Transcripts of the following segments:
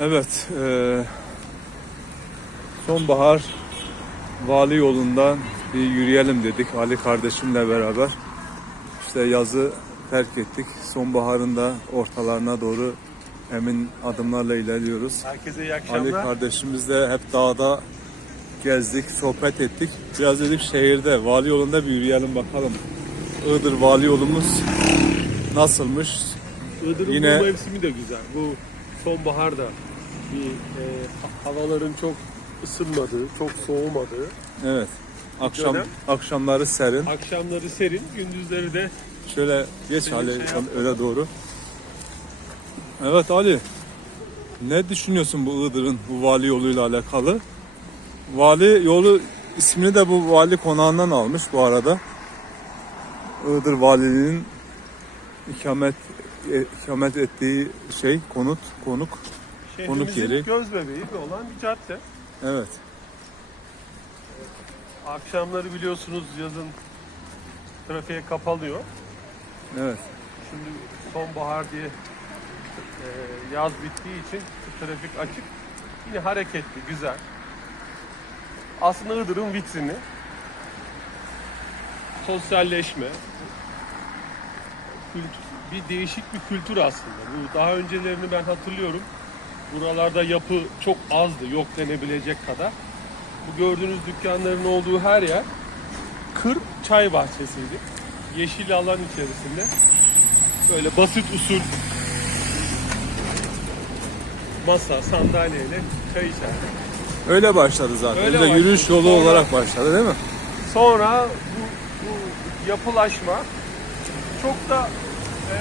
Evet, eee, sonbahar vali yolundan bir yürüyelim dedik Ali kardeşimle beraber. İşte yazı terk ettik. Sonbaharın da ortalarına doğru emin adımlarla ilerliyoruz. Herkese iyi Ali akşamlar. kardeşimizle hep dağda gezdik, sohbet ettik. Biraz dedik şehirde, vali yolunda bir yürüyelim bakalım. Iğdır vali yolumuz nasılmış? Iğdır'ın Yine- bu mevsimi de güzel. Bu sonbaharda bir e, ha- havaların çok ısınmadığı, çok soğumadığı, Evet. Akşam dönem. akşamları serin. akşamları serin, gündüzleri de Şöyle geç Ali şey öyle doğru. Evet Ali. Ne düşünüyorsun bu Iğdır'ın bu vali yoluyla alakalı? Vali yolu ismini de bu vali konağından almış bu arada. Iğdır valiliğinin ikamet ikamet ettiği şey konut konuk. şehrimizin yeri. göz bebeği olan bir cadde. Evet. Akşamları biliyorsunuz yazın trafiğe kapalıyor. Evet. Şimdi sonbahar diye e, yaz bittiği için trafik açık. Yine hareketli, güzel. Aslında Iğdır'ın vitrini. Sosyalleşme. Kültür, bir değişik bir kültür aslında. Bu daha öncelerini ben hatırlıyorum. Buralarda yapı çok azdı, yok denebilecek kadar. Bu gördüğünüz dükkanların olduğu her yer kır çay bahçesiydi. Yeşil alan içerisinde böyle basit usul masa, sandalyeyle çay içer. Öyle başladı zaten. Öyle de yürüyüş başladı. yolu Sonra- olarak başladı değil mi? Sonra bu, bu yapılaşma çok da e,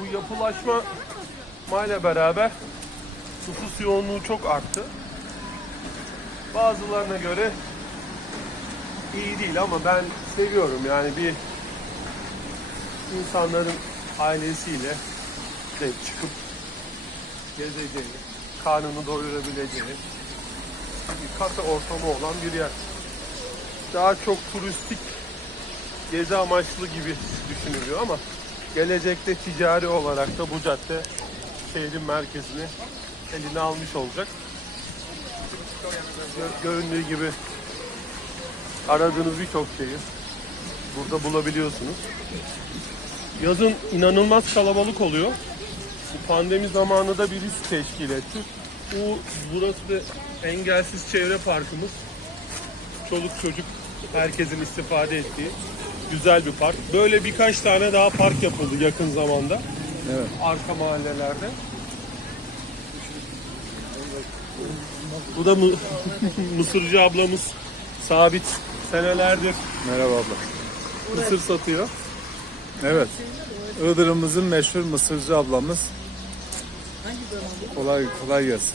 bu yapılaşma ile beraber nüfus yoğunluğu çok arttı. Bazılarına göre iyi değil ama ben seviyorum yani bir insanların ailesiyle de çıkıp gezeceği, karnını doyurabileceği bir kafe ortamı olan bir yer. Daha çok turistik gezi amaçlı gibi düşünülüyor ama gelecekte ticari olarak da bu cadde şehrin merkezini eline almış olacak. Gö- Göründüğü gibi aradığınız birçok şeyi burada bulabiliyorsunuz. Yazın inanılmaz kalabalık oluyor. Pandemi zamanı da bir risk teşkil etti. Bu burası da engelsiz çevre parkımız. Çoluk çocuk herkesin istifade ettiği güzel bir park. Böyle birkaç tane daha park yapıldı yakın zamanda. Evet. Arka mahallelerde. Bu da mı- Mısırcı ablamız sabit senelerdir Merhaba abla. mısır satıyor. Evet. Iğdır'ımızın meşhur mısırcı ablamız. Kolay kolay gelsin.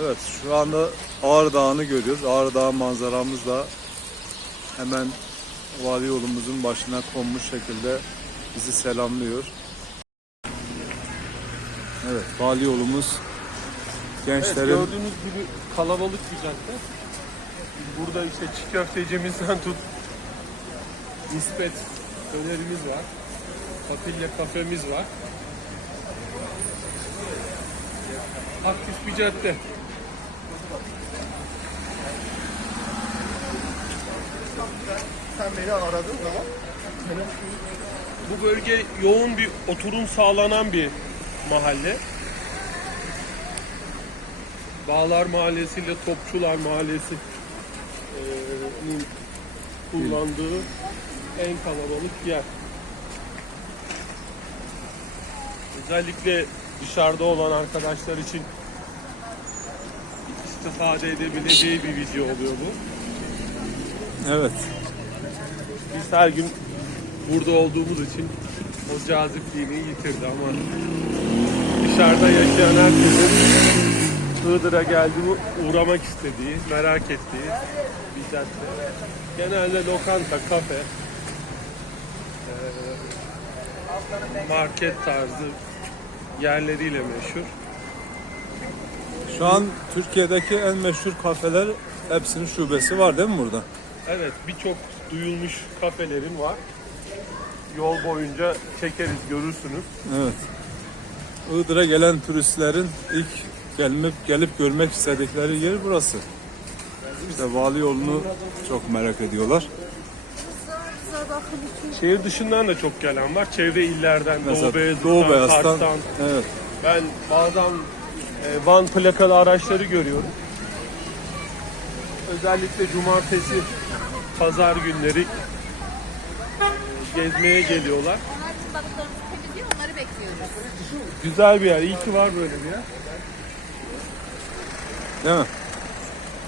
Evet şu anda Ağrı Dağı'nı görüyoruz. Ağrı Dağı manzaramız da hemen vali yolumuzun başına konmuş şekilde bizi selamlıyor. Evet vali yolumuz Evet, gençlerin gördüğünüz gibi kalabalık bir cadde. Burada işte çiğ köftecimizden tut nispet dönerimiz var. Fatilya kafemiz var. Aktif bir cadde. Sen beni aradın zaman Bu bölge yoğun bir oturum sağlanan bir mahalle. Bağlar Mahallesi ile Topçular Mahallesi eee, kullandığı en kalabalık yer. Özellikle dışarıda olan arkadaşlar için istifade edebileceği bir video oluyor bu. evet Biz her gün burada olduğumuz için o cazipliğini yitirdi ama dışarıda yaşayan herkesin Iğdır'a geldiği, uğramak istediği, merak ettiği bir cadde. Genelde lokanta, kafe, market tarzı yerleriyle meşhur. şu an Türkiye'deki en meşhur kafeler hepsinin şubesi var değil mi burada? Evet, birçok duyulmuş kafelerin var. Yol boyunca çekeriz, görürsünüz. Evet. Iğdır'a gelen turistlerin ilk gelip gelip görmek istedikleri yer burası. İşte vali yolunu çok merak ediyorlar. Şehir dışından da çok gelen var. Çevre illerden, Mesela Doğu Beyazıt'tan, Doğu Beyaz'dan. Kars'tan. Evet. Ben bazen e, van plakalı araçları görüyorum. Özellikle cumartesi, pazar günleri gezmeye geliyorlar. Temizliyor, onları bekliyoruz. Güzel bir yer. İyi ki var böyle bir yer. Değil mi?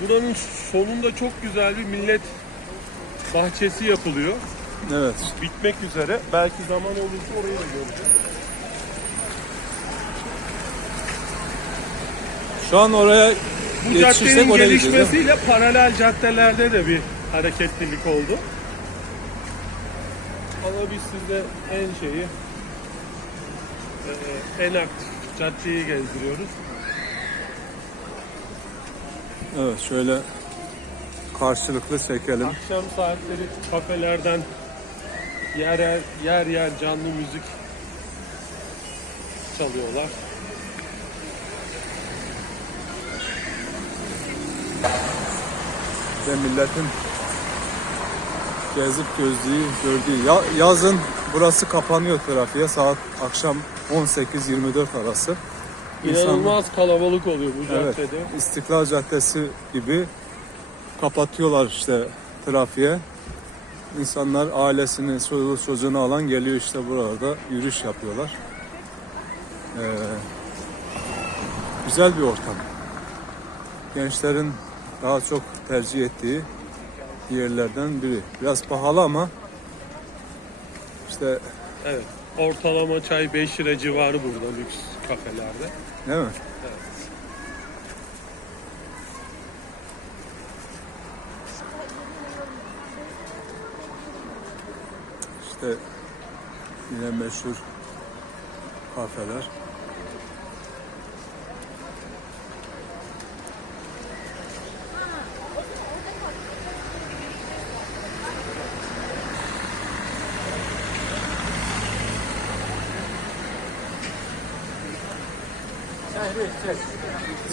Buranın sonunda çok güzel bir millet bahçesi yapılıyor. Evet. Bitmek üzere. Belki zaman olursa orayı da göreceğiz. Şu an oraya Bu yetişirsek caddenin oraya gideceğiz. gelişmesiyle paralel caddelerde de bir hareketlilik oldu. Ama biz size en şeyi e, en aktif caddeyi gezdiriyoruz. Evet şöyle karşılıklı çekelim. Akşam saatleri kafelerden yer yer, yer, yer canlı müzik çalıyorlar. ve milletin gezip gözlüğü gördüğü ya, yazın burası kapanıyor trafiğe saat akşam 18-24 arası. İnanılmaz kalabalık oluyor bu Evet, caddede. İstiklal Caddesi gibi kapatıyorlar işte trafiğe. İnsanlar ailesini, çoluğu çocuğunu alan geliyor işte burada yürüyüş yapıyorlar. Ee, güzel bir ortam. Gençlerin daha çok tercih ettiği yerlerden biri. Biraz pahalı ama işte Evet. Ortalama çay 5 lira civarı burada lüks kafelerde. değil mi? İşte yine meşhur kafeler.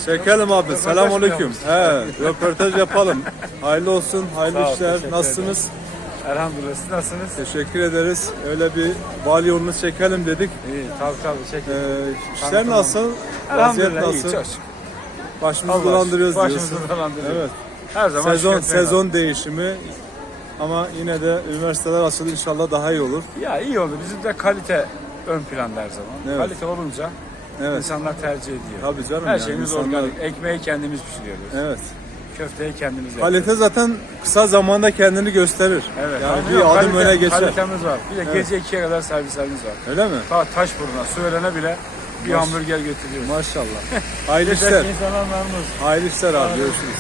Çekelim abi. Selamünaleyküm. He, röportaj yapalım. Hayırlı olsun, hayırlı Sağ ol, işler. teşekkür Nasılsınız? Elhamdülillah siz nasılsınız? Teşekkür ederiz. Öyle bir vali yolunu çekelim dedik. İyi tabii tabii Ee, çekin. işler Tamam, nasıl? Vaziyet Elhamdülillah iyi nasıl? çok şükür. Başımızı Allah dolandırıyoruz şükür. diyorsun. Başımızı dolandırıyoruz. Evet. Her zaman Sezon şükretmek lazım. sezon değişimi ama yine de üniversiteler açıldı inşallah daha iyi olur. Ya iyi oldu. Bizim de kalite ön planda her zaman. Evet. Kalite olunca Evet. insanlar tercih ediyor. Tabii canım her yani şeyimiz insanlar- organik. Ekmeği kendimiz pişiriyoruz. Evet. Köfteyi kendimiz yapıyoruz. Kalite zaten kısa zamanda kendini gösterir. Evet. Yani bir yok, adım kalite- öne geçer. Kalitemiz var. Bir de Evet. gece ikiye kadar servislerimiz var. Öyle mi? Ta Taşburun'a, Söğren'e bile bir Maş- hamburger götürüyoruz. Maşallah. Hayırlı işler. insanlar memnun. Hayırlı işler abi. Görüşürüz.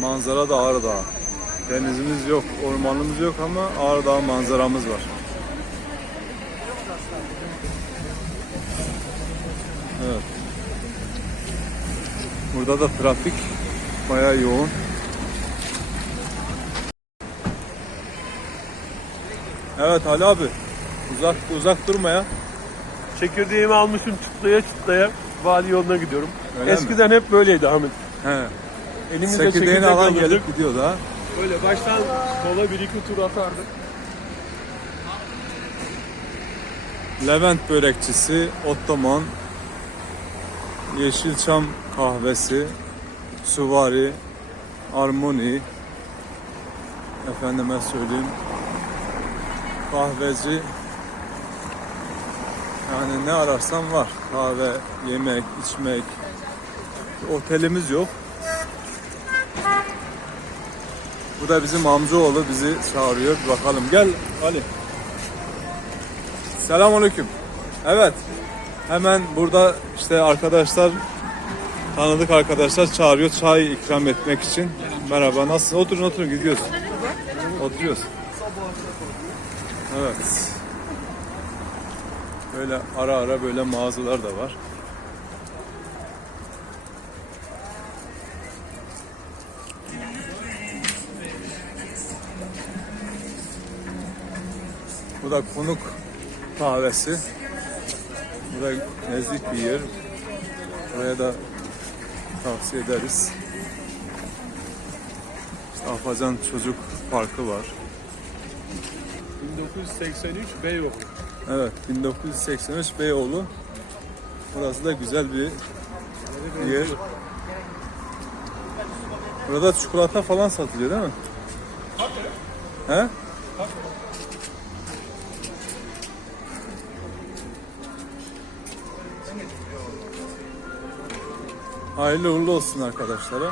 Manzara da Ağrı. Denizimiz yok, ormanımız yok ama Ağrı manzaramız var. Evet. Burada da trafik bayağı yoğun. Evet Ali abi. Uzak uzak durma ya. Çekirdeğimi almışım çıtlaya çıtlaya vali yoluna gidiyorum. Öyle mi? Eskiden hep böyleydi Ahmet. He. Elimizde Çekirdeğini çekirdek alan gelip gidiyor da. Böyle baştan sola bir iki tur atardık. Levent börekçisi, Ottoman, Yeşilçam kahvesi, Suvari, Armoni, efendime söyleyeyim, kahveci, yani ne ararsan var. Kahve, yemek, içmek. Otelimiz yok. Bu da bizim amcaoğlu bizi çağırıyor. Bir bakalım. Gel Ali. Selamünaleyküm. Evet. Hemen burada işte arkadaşlar tanıdık arkadaşlar çağırıyor çay ikram etmek için. Merhaba nasılsın? Oturun oturun gidiyoruz. Oturuyoruz. Evet. Böyle ara ara böyle mağazalar da var. Bu da konuk kahvesi. Bu da nezdik bir yer. Buraya da tavsiye ederiz. Ahbacan Çocuk Parkı var. 1983 Beyoğlu. Evet 1983 Beyoğlu. Burası da güzel bir yer. Burada çikolata falan satılıyor değil mi? He? Hayırlı uğurlu olsun arkadaşlara.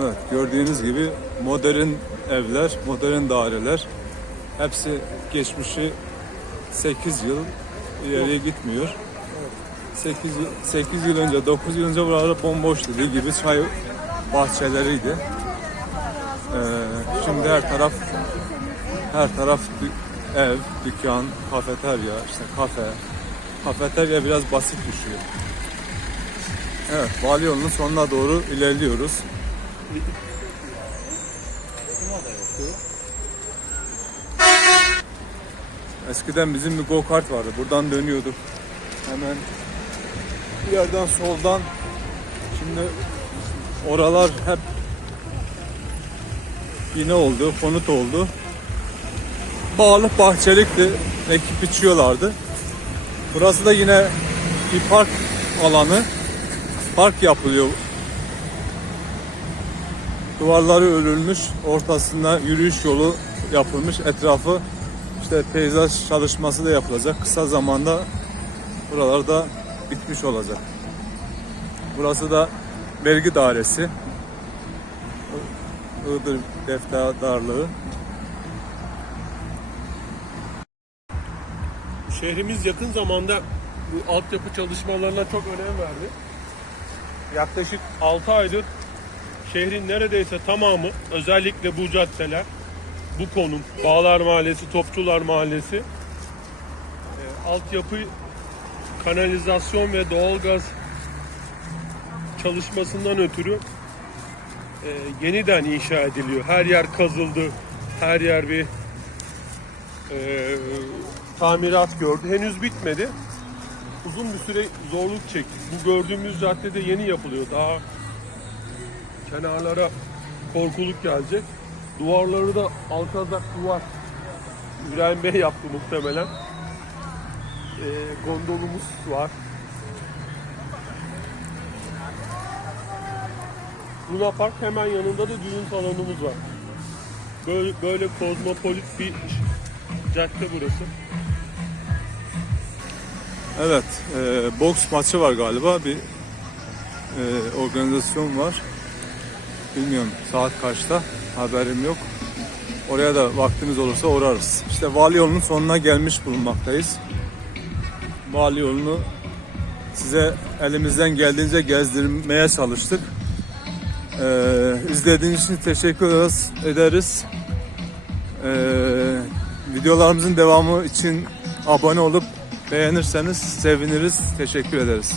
Evet gördüğünüz gibi modern evler, modern daireler hepsi geçmişi 8 yıl ileriye gitmiyor. 8, 8 yıl önce, 9 yıl önce buralar bomboş dediği gibi çay bahçeleriydi. Ee, şimdi her taraf her taraf ev, dükkan, kafeterya, işte kafe. Kafeterya biraz basit düşüyor. Evet, Vali yolunun sonuna doğru ilerliyoruz. Eskiden bizim bir go kart vardı. Buradan dönüyorduk. Hemen bir yerden soldan. Şimdi oralar hep yine oldu, konut oldu. Bağlık bahçelikti. Ekip içiyorlardı. Burası da yine bir park alanı. Park yapılıyor. Duvarları örülmüş, ortasında yürüyüş yolu yapılmış. Etrafı işte peyzaj çalışması da yapılacak. Kısa zamanda buralarda bitmiş olacak. Burası da vergi dairesi. Iğdır Defterdarlığı. Şehrimiz yakın zamanda bu altyapı çalışmalarına çok önem verdi. Yaklaşık 6 aydır şehrin neredeyse tamamı özellikle bu caddeler, bu konum, Bağlar Mahallesi, Topçular Mahallesi e, altyapı, kanalizasyon ve doğalgaz çalışmasından ötürü e, yeniden inşa ediliyor. Her yer kazıldı, her yer bir e, tamirat gördü. Henüz bitmedi. Uzun bir süre zorluk çektik. Bu gördüğümüz caddede yeni yapılıyor. Daha kenarlara korkuluk gelecek. Duvarları da alkazak duvar. İbrahim Bey yaptı muhtemelen. Ee, gondolumuz var. Luna Park hemen yanında da düğün salonumuz var. Böyle, böyle kozmopolit bir cadde burası. Evet, e, boks maçı var galiba. Bir e, organizasyon var. Bilmiyorum saat kaçta haberim yok. Oraya da vaktimiz olursa uğrarız. İşte Vali yolunun sonuna gelmiş bulunmaktayız. Vali yolunu size elimizden geldiğince gezdirmeye çalıştık. Ee, izlediğiniz için teşekkür ederiz. Ee, videolarımızın devamı için abone olup beğenirseniz seviniriz. Teşekkür ederiz.